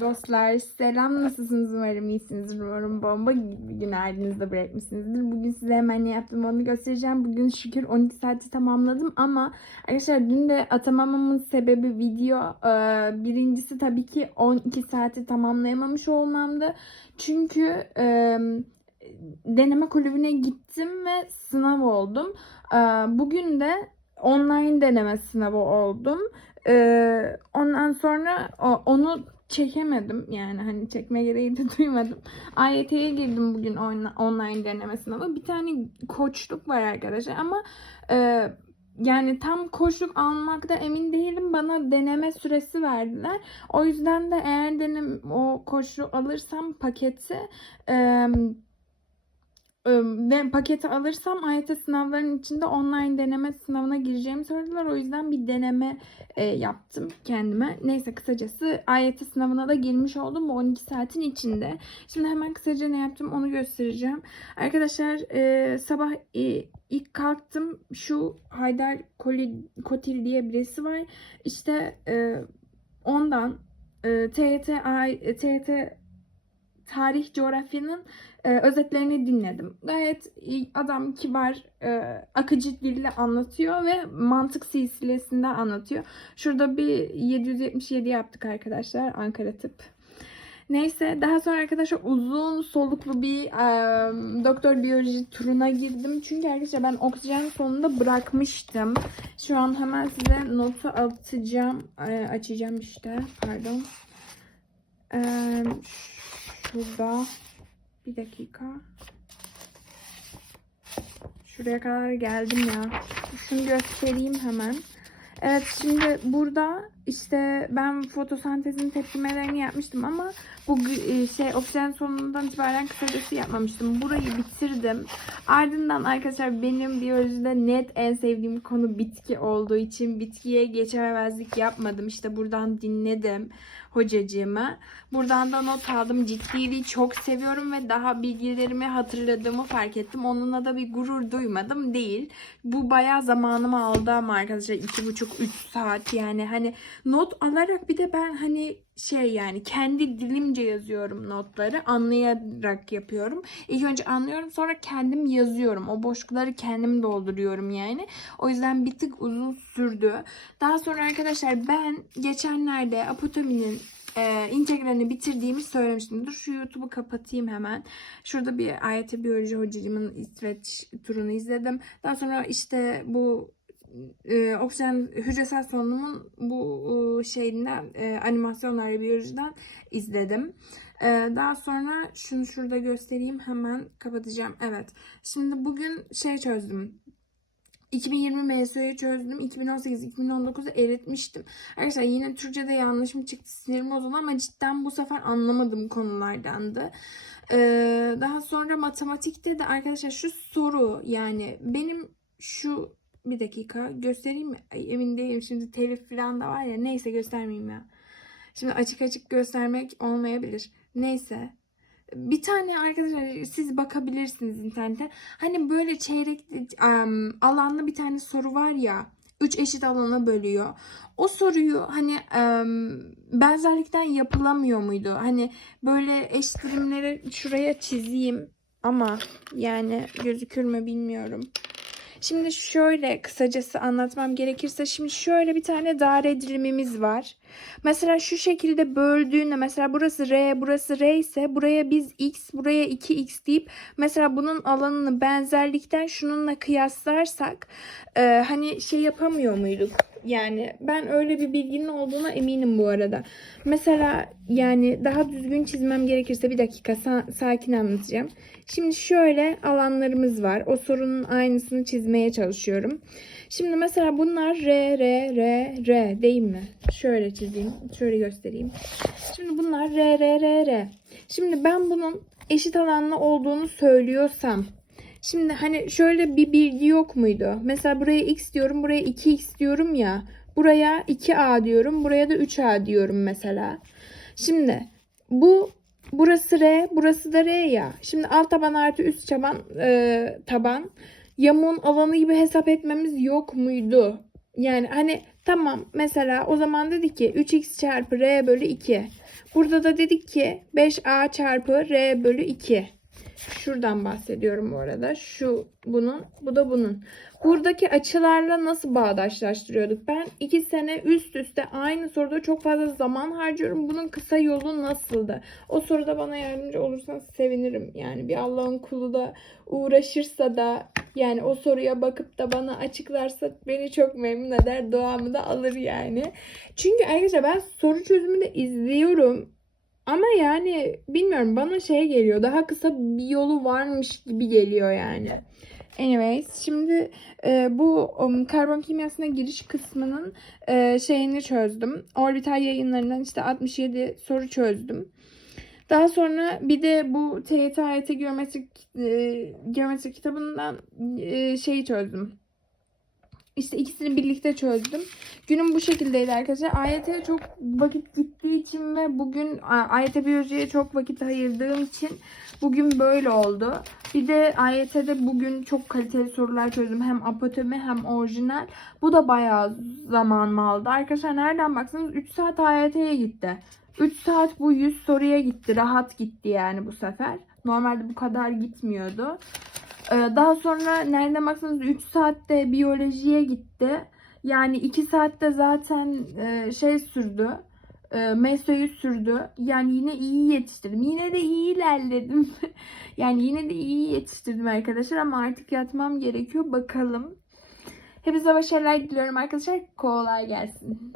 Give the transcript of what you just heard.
Dostlar selam nasılsınız umarım iyisinizdir umarım bomba gibi bir gün ardınızda bırakmışsınızdır. Bugün size hemen ne yaptım onu göstereceğim. Bugün şükür 12 saati tamamladım ama arkadaşlar dün de atamamamın sebebi video e, birincisi tabii ki 12 saati tamamlayamamış olmamdı. Çünkü deneme kulübüne gittim ve sınav oldum. E, bugün de online deneme sınavı oldum. Ee, ondan sonra onu çekemedim yani hani çekme gereği de duymadım. AYT'ye girdim bugün on- online deneme sınavı. Bir tane koçluk var arkadaşlar ama e, yani tam koçluk almakta emin değilim. Bana deneme süresi verdiler. O yüzden de eğer denem o koçluğu alırsam paketi e, ve paketi alırsam AYT sınavlarının içinde online deneme sınavına gireceğimi söylediler. O yüzden bir deneme e, yaptım kendime. Neyse kısacası AYT sınavına da girmiş oldum bu 12 saatin içinde. Şimdi hemen kısaca ne yaptım onu göstereceğim. Arkadaşlar e, sabah e, ilk kalktım. Şu Haydar Koli, Kotil diye birisi var. İşte e, ondan e, TYT, TYT tarih coğrafyanın e, özetlerini dinledim. Gayet adam kibar, e, akıcı dille anlatıyor ve mantık silsilesinde anlatıyor. Şurada bir 777 yaptık arkadaşlar Ankara Tıp. Neyse daha sonra arkadaşlar uzun soluklu bir e, doktor biyoloji turuna girdim. Çünkü arkadaşlar ben oksijen sonunda bırakmıştım. Şu an hemen size notu atacağım. E, açacağım işte. Pardon. E, şurada bir dakika. Şuraya kadar geldim ya. Şunu göstereyim hemen. Evet şimdi burada işte ben fotosentezin tepkimelerini yapmıştım ama bu e, şey oksijen sonundan itibaren kısacası yapmamıştım. Burayı bitirdim. Ardından arkadaşlar benim biyolojide net en sevdiğim konu bitki olduğu için bitkiye geçememezlik yapmadım. İşte buradan dinledim hocacığımı. Buradan da not aldım. Ciddiliği çok seviyorum ve daha bilgilerimi hatırladığımı fark ettim. Onunla da bir gurur duymadım değil. Bu bayağı zamanımı aldı ama arkadaşlar iki buçuk üç saat yani hani not alarak bir de ben hani şey yani kendi dilimce yazıyorum notları anlayarak yapıyorum. İlk önce anlıyorum sonra kendim yazıyorum. O boşlukları kendim dolduruyorum yani. O yüzden bir tık uzun sürdü. Daha sonra arkadaşlar ben geçenlerde apotominin e, integralini bitirdiğimi söylemiştim. Dur şu YouTube'u kapatayım hemen. Şurada bir AYT biyoloji hocacımın İsveç turunu izledim. Daha sonra işte bu e, oksijen hücresel solunumun bu e, şeyinden e, animasyonları biyolojiden izledim. E, daha sonra şunu şurada göstereyim hemen kapatacağım. Evet. Şimdi bugün şey çözdüm. 2020 MSÖ'yü çözdüm. 2018-2019'u eritmiştim. Arkadaşlar yine Türkçe'de yanlış mı çıktı sinirim bozuldu ama cidden bu sefer anlamadığım konulardandı. Ee, daha sonra matematikte de arkadaşlar şu soru yani benim şu bir dakika göstereyim mi? Ay, emin değilim şimdi telif falan da var ya neyse göstermeyeyim ya. Şimdi açık açık göstermek olmayabilir. Neyse. Bir tane arkadaşlar siz bakabilirsiniz internete. Hani böyle çeyrek um, alanlı bir tane soru var ya. Üç eşit alana bölüyor. O soruyu hani um, benzerlikten yapılamıyor muydu? Hani böyle eşitlimleri şuraya çizeyim. Ama yani gözükür mü bilmiyorum. Şimdi şöyle kısacası anlatmam gerekirse şimdi şöyle bir tane daire dilimimiz var. Mesela şu şekilde böldüğünde mesela burası R burası R ise buraya biz X buraya 2X deyip mesela bunun alanını benzerlikten şununla kıyaslarsak e, hani şey yapamıyor muyduk? Yani ben öyle bir bilginin olduğuna eminim bu arada. Mesela yani daha düzgün çizmem gerekirse bir dakika sa- sakin anlatacağım. Şimdi şöyle alanlarımız var. O sorunun aynısını çizmeye çalışıyorum. Şimdi mesela bunlar R, R, R, R değil mi? Şöyle çizeyim. Şöyle göstereyim. Şimdi bunlar R, R, R, R. Şimdi ben bunun eşit alanlı olduğunu söylüyorsam Şimdi hani şöyle bir bilgi yok muydu? Mesela buraya x diyorum, buraya 2x diyorum ya. Buraya 2a diyorum, buraya da 3a diyorum mesela. Şimdi bu burası R, burası da R ya. Şimdi alt taban artı üst taban e, taban yamuğun alanı gibi hesap etmemiz yok muydu? Yani hani tamam mesela o zaman dedi ki 3x çarpı R bölü 2. Burada da dedik ki 5a çarpı r bölü 2. Şuradan bahsediyorum bu arada. Şu bunun, bu da bunun. Buradaki açılarla nasıl bağdaşlaştırıyorduk? Ben iki sene üst üste aynı soruda çok fazla zaman harcıyorum. Bunun kısa yolu nasıldı? O soruda bana yardımcı olursanız sevinirim. Yani bir Allah'ın kulu da uğraşırsa da yani o soruya bakıp da bana açıklarsa beni çok memnun eder. Duamı da alır yani. Çünkü arkadaşlar ben soru çözümü de izliyorum. Ama yani bilmiyorum bana şey geliyor. Daha kısa bir yolu varmış gibi geliyor yani. Anyways şimdi e, bu um, karbon kimyasına giriş kısmının e, şeyini çözdüm. Orbital yayınlarından işte 67 soru çözdüm. Daha sonra bir de bu TYT AYT geometrik e, geometri kitabından e, şeyi çözdüm. İşte ikisini birlikte çözdüm. Günüm bu şekildeydi arkadaşlar. AYT'ye çok vakit gittiği için ve bugün AYT biyolojiye çok vakit ayırdığım için bugün böyle oldu. Bir de AYT'de bugün çok kaliteli sorular çözdüm. Hem apotemi hem orijinal. Bu da bayağı zamanımı aldı. Arkadaşlar nereden baksanız 3 saat AYT'ye gitti. 3 saat bu 100 soruya gitti. Rahat gitti yani bu sefer. Normalde bu kadar gitmiyordu. Ee, Daha sonra nereden baksanız 3 saatte biyolojiye gitti. Yani 2 saatte zaten e, şey sürdü. E, Meso'yu sürdü. Yani yine iyi yetiştirdim. Yine de iyi ilerledim. yani yine de iyi yetiştirdim arkadaşlar ama artık yatmam gerekiyor. Bakalım. Hepinize başarılar diliyorum arkadaşlar. Kolay gelsin.